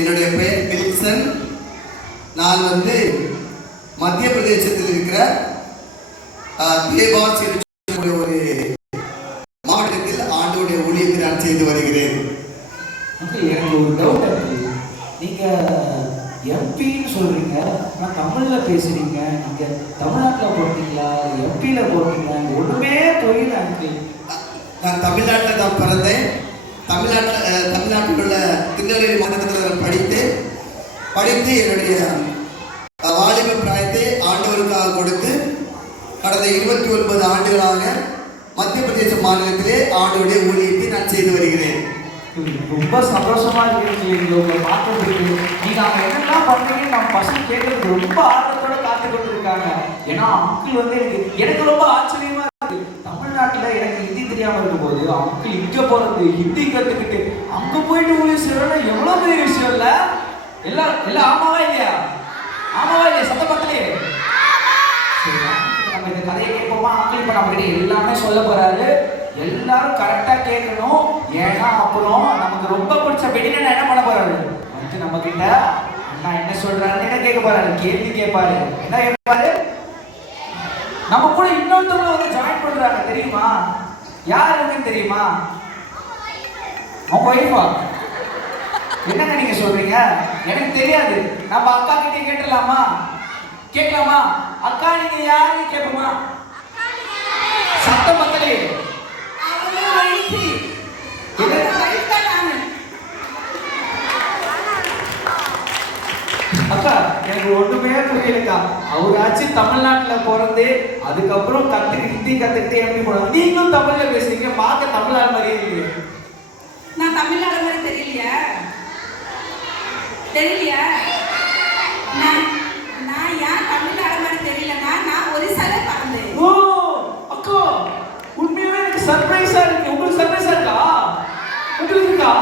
என்னுடைய பெயர் வில்சன். நான் வந்து மத்திய பிரதேசத்தில் இருக்கிற தேவாஸ் ஒரு மாவட்டத்தில் ஆண்டோடைய ஊழியத்தை நான் செய்து வருகிறேன். எனக்கு ஒரு டவுட் இருக்கு. நீங்க எம்பின்னு சொல்றீங்க, நான் தமிழ்ல பேசுறீங்க. நீங்க தமிழ்நாட்டில் போட்டீங்களா எம்பியில போட்டீங்களா? ஒண்ணுமே புரியல எனக்கு. நான் தமிழ்நாட்டில் தான் பிறந்தேன். தமிழ்நாட்டில் உள்ள திருநெல்வேலி மாவட்டத்தில் படித்து என்னுடைய வாலிப பிராயத்தை ஆண்டவருக்காக கொடுத்து கடந்த 29 ஆண்டுகளாக மத்திய பிரதேச மாநிலத்திலே ஆண்டவருடைய ஊழியத்தை நான் செய்து வருகிறேன். ரொம்ப சந்தோஷமா இருக்கு உங்களை பார்க்கறதுக்கு. நீங்க அவங்க என்னெல்லாம் பண்றீங்க நம்ம பசங்க கேட்கறது ரொம்ப ஆர்வத்தோட காத்துக்கிட்டு இருக்காங்க. ஏன்னா அங்கிள் வந்து எனக்கு ரொம்ப ஆச்சரியமா இருக்கு. தமிழ்நாட்டுல எனக்கு ஹிந்தி தெரியாம இருக்கும் போது அங்கிள் இங்க போறது ஹிந்தி கத்துக்கிட்டு அங்க போயிட்டு ஊழியம் செய்யறது எவ்வளவு பெரிய விஷயம் இல்ல? எல்லாம் ஆமாவா இல்லையா? ஆமாவா இல்லையா? சத்த பக்கலையே நம்ம இந்த கதையை கேட்போமா? அங்கிள் இப்ப நம்ம கிட்ட எல்லாமே சொல்ல போறாரு. எல்லாரும் கரெக்டா கேட்கணும். ஏன்னா அப்புறம் நமக்கு ரொம்ப பிடிச்ச வெடினா என்ன பண்ண போறாரு வந்து நம்ம கிட்ட அண்ணா என்ன சொல்றாருன்னு என்ன கேட்க போறாரு, கேள்வி கேட்பாரு. என்ன கேட்பாரு? நம்ம கூட இன்னொருத்தவங்க வந்து ஜாயின் பண்றாங்க தெரியுமா? யார் இருக்குன்னு தெரியுமா? உங்க ஒய்ஃபா? என்னங்க நீங்க சொல்றீங்க? எனக்கு தெரியாது. நம்ம அக்கா கிட்டே கேட்டலாமா? கேட்கலாமா? அக்கா நீங்க யாரு கேட்போமா? சத்தம் மக்களே அக்கா எனக்கு ஒண்ணுமே புரியலக்கா. அவராச்சு தமிழ்நாட்டுல பிறந்து அதுக்கப்புறம் ஹிந்தி கத்துக்கிட்டு எப்படி போனாங்க? நீங்களும் தமிழ்ல பேசுறீங்க, பார்க்க தமிழ்நாடு மாதிரியே இருக்கு. நான் தமிழ்நாடு மாதிரி தெரியலையா? நான் ஏன் தமிழ்நாடு மாதிரி தெரியலன்னா நான் ஒரிசால பிறந்தேன். ஓ அக்கா உண்மையாவே எனக்கு சர்ப்ரைஸா இருக்கு. உங்களுக்கு சர்ப்ரைஸா இருக்கா? உங்களுக்கு இருக்கா?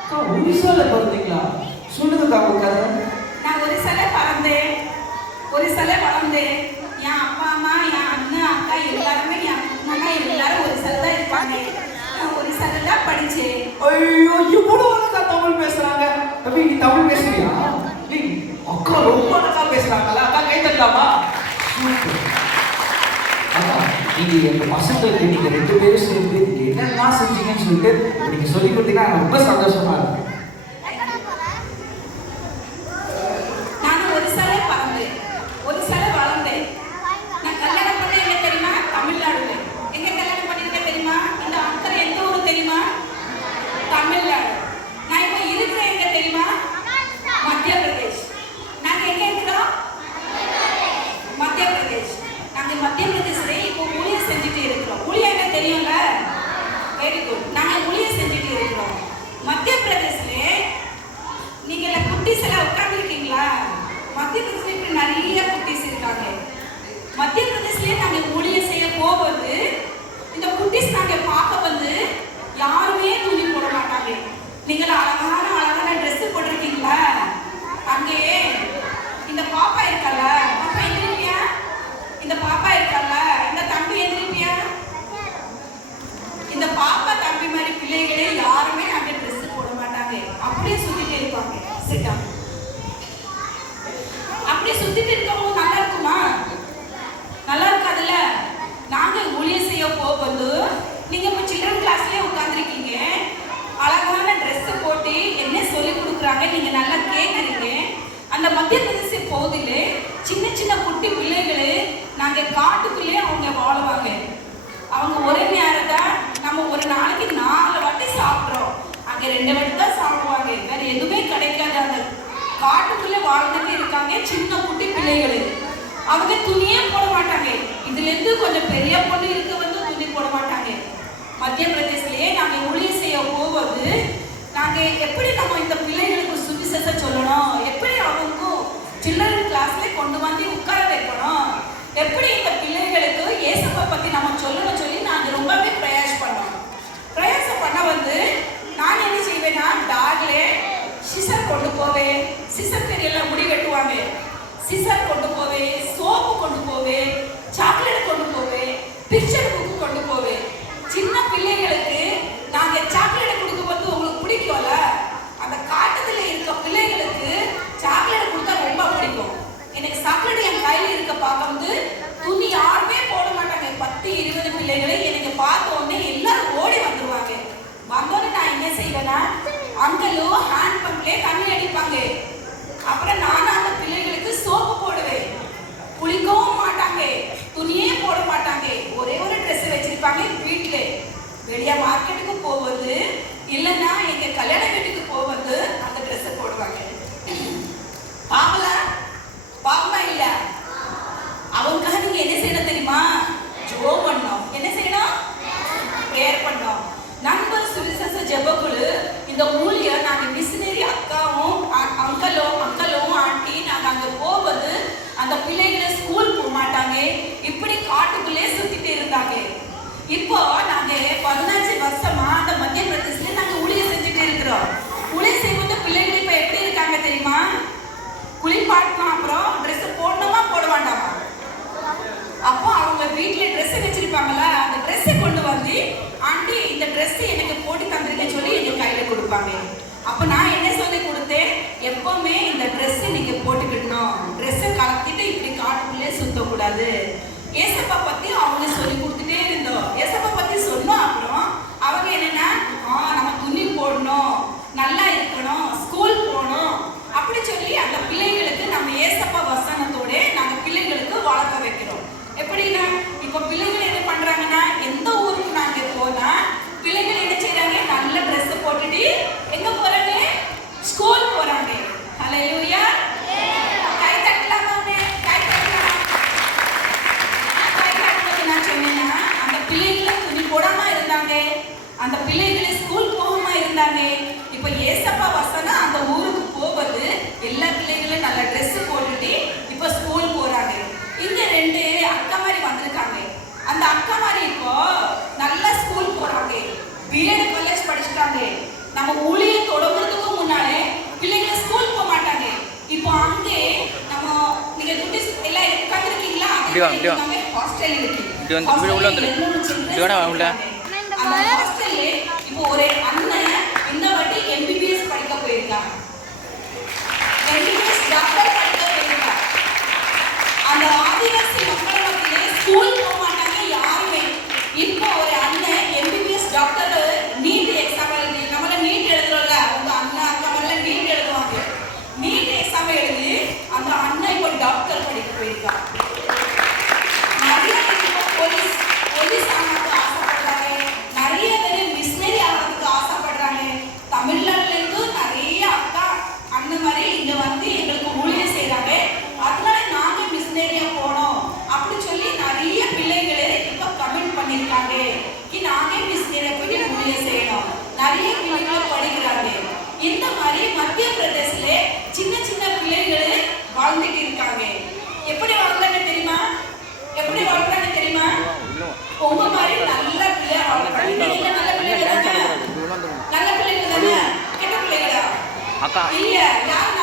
அக்கா ஒரிசால பிறந்தீங்களா? சொல்லுங்கக்கா உங்க கதை. நான் ஒரிசால வளர்ந்தேன். என் அப்பா அம்மா என் அண்ணன் அக்கா எல்லாருமே என் அண்ணா எல்லாரும் ஒரிசால தான் இருப்பாங்க. நான் ஒரிசால தான் படிச்சேன். ஐயோ இவ்வளவு அழகா தமிழ் பேசுறாங்க. தம்பி நீ தமிழ் பேசுறியா? அக்கா ரொம்ப அழகா பேசுறாங்கல்ல. அக்கா கை தட்டலாமா? அக்கா நீங்க எங்க பசங்களுக்கு நீங்க 2 பேரும் சேர்ந்து என்னெல்லாம் செஞ்சீங்கன்னு சொல்லிட்டு நீங்க சொல்லி கொடுத்தீங்கன்னா எனக்கு ரொம்ப சந்தோஷமா இருக்கு. நான் ஒரிசால வளர்ந்தேன். நான் கல்யாணம் பண்ண எங்க தெரியுமா? தமிழ்நாடுல. எங்க கல்யாணம் பண்ணிருக்க தெரியுமா? இந்த அக்கறை எந்த ஊரு தெரியுமா? தமிழ்நாடு. நான் இப்ப இருக்கிற எங்க தெரியுமா? மத்திய பிரதேஷ். நாங்க எங்க இருக்கிறோம்? மத்திய பிரதேஷ். நாங்க மத்திய பிரதேசத்துல இப்போ ஊழியம் செஞ்சுட்டு இருக்கிறோம். ஊழியம் என்ன தெரியும்ல? Very good. நாங்க ஊழியம் செஞ்சுட்டு இருக்கிறோம் மத்திய பிரதேசத்துல. நீங்க எல்லாம் குட்டீஸ் எல்லாம் உட்கார்ந்துருக்கீங்களா? மத்திய பிரதேசத்துல இப்ப நிறைய குட்டீஸ் இருக்காங்க. மத்திய பிரதேசத்துல நாங்க ஊழியம் செய்ய போகும்போது இந்த குட்டீஸ் நாங்க பார்க்க வந்து யாருமே துணி போட மாட்டாங்க. நீங்க அழகான ட்ரெஸ் போட்டிருக்கீங்களா? அங்கே இந்த பாப்பா இருக்கல்ல, பாப்பா எந்திரிப்பியா? இந்த பாப்பா இருக்கல்ல, இந்த தம்பி எந்திரிப்பியா? இந்த பாப்பா தம்பி மாதிரி பிள்ளைகளே யாருமே அங்கே ட்ரெஸ் போட மாட்டாங்க. அப்படியே சுத்திட்டு இருப்பாங்க. சிட்டா அப்படியே சுத்திட்டு இருக்கவங்க நல்லா இருக்குமா? நல்லா இருக்காதுல்ல. நாங்க ஊழியம் செய்ய போகும்போது நீங்க இப்ப சில்ட்ரன் கிளாஸ்லயே உட்கார்ந்துருக்கீங்க. அழகான ட்ரெஸ் போட்டு என்ன சொல்லி கொடுக்குறாங்க நீங்க நல்லா கேட்குறீங்க. அந்த மத்திய பிரதேச பகுதியில சின்ன குட்டி பிள்ளைகளே நாங்க காட்டுக்குள்ளே அவங்க வாழுவாங்க. அவங்க ஒரே நேரம் தான் நம்ம ஒரு நாளைக்கு 4 வாட்டி சாப்பிட்றோம். அங்கே 2 வாட்டி தான் சாப்பிடுவாங்க. வேற எதுவுமே கிடைக்காது. அந்த காட்டுக்குள்ளே வாழ்ந்துட்டு இருக்காங்க சின்ன குட்டி பிள்ளைகளே. அவங்க துணியே போட மாட்டாங்க. இதுல இருந்து கொஞ்சம் பெரிய பொண்ணு இருக்க வந்து துணி போட மாட்டாங்க. மத்திய பிரதேசத்திலேயே நாங்க ஊழியம் செய்ய போகும்போது நாங்க எப்படி நம்ம இந்த பிள்ளைகளுக்கு சுவிசேஷம் சொல்லணும், எப்படி அவங்களுக்கும் சில்ட்ரன் கிளாஸ்ல கொண்டு வந்து உட்கார வைக்கணும், எப்படி இந்த பிள்ளைகளுக்கு இயேசுவை பத்தி நம்ம சொல்லணும் சொல்லி நாங்க ரொம்பவே பிரயாசம் பண்ண வந்து நான் என்ன செய்வேன்னா டாக்ல சிசர் கொண்டு போவேன். சிசர் தெரியல முடி வெட்டுவாங்க. சிசர் கொண்டு போவேன், சோப்பு கொண்டு போவேன், சாக்லேட் கொண்டு போவேன், பிக்சர் புக்கு கொண்டு போவேன். சின்ன பிள்ளைகளுக்கு நாங்க சாக்லேட் கொடுக்க வந்து உங்களுக்கு பிடிக்கும்ல, அந்த காட்டுல இருக்க பிள்ளை வீட்டுக்கு போவது இல்லைன்னா எங்க கல்யாண வீட்டுக்கு போவது அந்த ட்ரெஸ்ஸை போடுவாங்க. பாவலா பாவமா இல்ல? அவங்களுக்காக நீங்க என்ன செய்யணும் தெரியுமா? ஜெப பண்ணணும். என்ன செய்யணும்? பிரேயர் பண்ணணும். நண்பர் சுவிசேஷ ஜெபக்குழு இந்த ஊழியர் நாங்க மிஷினரி அக்காவும் அங்கிளும் ஆண்டி நாங்க அங்க போவது அந்த பிள்ளைகளை ஸ்கூல் போக மாட்டாங்க, இப்படி காட்டுக்குள்ளே சுத்திட்டு இருந்தாங்க. இப்போ நாங்க 15 வருஷமா அந்த மத்திய பிரதேசத்துல நாங்க ஊழியர் செஞ்சுட்டு இருக்கிறோம். ஊழியர் செய்வது பிள்ளைகள் இப்ப எப்படி இருக்காங்க தெரியுமா? குளிப்பாட்டணும், அப்புறம் ட்ரெஸ் போடணுமா போட வேண்டாமா? அப்போ அவங்க வீட்டுல ட்ரெஸ் வச்சிருப்பாங்களா, அந்த ட்ரெஸ்ஸை கொண்டு வந்து ஆண்டி இந்த ட்ரெஸ் எனக்கு போட்டு தந்துருங்க சொல்லி எங்க கையில கொடுப்பாங்க. அப்ப நான் என்ன சொல்லி கொடுத்தேன், எப்பவுமே இந்த ட்ரெஸ் நீங்க போட்டுக்கிடணும், ட்ரெஸ்ஸை கலத்திட்டு இப்படி காட்டுக்குள்ளே சுத்தக்கூடாது. ஏசப்பா பத்தி அவங்க சொல்லி கொடுத்துட்டே இருந்தோம். ஏசப்பா பத்தி சொன்னோம். அப்புறம் அவங்க என்னன்னா நம்ம துணி போடணும், நல்லா இருக்கணும், ஸ்கூல் போகணும் அப்படி சொல்லி அந்த பிள்ளைங்களுக்கு நம்ம ஏசப்பா வசனத்தோட நாங்க பிள்ளைங்களுக்கு வளர்க்க வைக்கிறோம். எப்படின்னா இப்ப பிள்ளைகள் என்ன பண்றாங்கன்னா, எந்த ஊருக்கு நாங்க போனா பிள்ளைகள் என்ன செய்யறாங்க, நல்ல ட்ரெஸ் போட்டுட்டு எங்க போறாங்க, ஸ்கூல் போறாங்க. ஹல்லேலூயா. கை தட்டலாமா? கை தட்டலாம். கை தட்டுறது நான் சொன்னேன்னா, அந்த பிள்ளைகளை துணி போடாம இருந்தாங்க, அந்த பிள்ளைகளை ஸ்கூல் போகாம இருந்தாங்க. இப்ப ஏசப்பா வசனம் அந்த ஊருக்கு போவது எல்லா பிள்ளைகளும் நல்ல ட்ரெஸ் போட்டுட்டு இப்ப ஸ்கூல் போறாங்க. இங்க 2 அக்கா மாதிரி வந்திருக்காங்க. அந்த அக்கா மாதிரி இப்போ நல்ல ஸ்கூல் போறாங்க, பிஎட் காலேஜ் படிச்சுட்டாங்க. நம்ம ஊழிய தொடங்குறதுக்கு முன்னாலே பிள்ளைங்க ஸ்கூல் போக மாட்டாங்க. இப்போ அங்கே நம்ம நீங்க குட்டிஸ் எல்லாம் உட்கார்ந்திருக்கீங்களா? அதே ஹாஸ்டல் இருக்கு. அந்த ஹாஸ்டல்ல இப்போ ஒரு அண்ணன் இந்த வாட்டி எம்பிபிஎஸ் படிக்க போயிருக்காங்க. எம்பிபிஎஸ் டாக்டர் படிக்க போயிருக்காங்க. அந்த ஆதிவாசி மக்கள் மத்தியிலே ஸ்கூல் போக மாட்டாங்க யாருமே. இப்போ ஒரு அண்ணன் எம்பிபிஎஸ் டாக்டர் நீட் எக்ஸாம் எழுதி, நம்மள நீட் எழுதுறோம்ல, உங்க அண்ணன் அக்கா எல்லாம் நீட் எழுதுவாங்க. நீட் எக்ஸாம் எழுதி அந்த அண்ணன் இப்போ டாக்டர் படிக்க போயிருக்காங்க. நிறைய இப்போ போலீஸ் ஆகிறதுக்கு ஆசைப்படுறாங்க, நிறைய பேர் மிஷினரி ஆகிறதுக்கு ஆசைப்படுறாங்க. தமிழ்நாட்டுல இருந்து நிறைய அக்கா அண்ணன் மாதிரி இங்க வந்து எங்களுக்கு ஊழியர் செய்யறாங்க. அதனால நாங்க மிஷினரியா போனோம் அப்படி சொல்லி நிறைய பிள்ளைகளை இப்ப கமெண்ட் பண்ணிருக்காங்க, நாங்க மிஷினரியா போய் ஊழியர் செய்யணும். நிறைய பிள்ளைகள் படிக்கிறாங்க. இந்த மாதிரி மத்திய பிரதேசல சின்ன சின்ன பிள்ளைகள் வாழ்ந்துட்டு இருக்காங்க. எப்படி வாழ்றாங்க தெரியுமா? எப்படி வாழ்றாங்க தெரியுமா? உங்க மாதிரி நல்ல பிள்ளை வாழ்றாங்க. நீங்க நல்ல பிள்ளைகள் தானே? நல்ல பிள்ளைகள் தானே? கெட்ட பிள்ளைகளா? இல்ல, யார்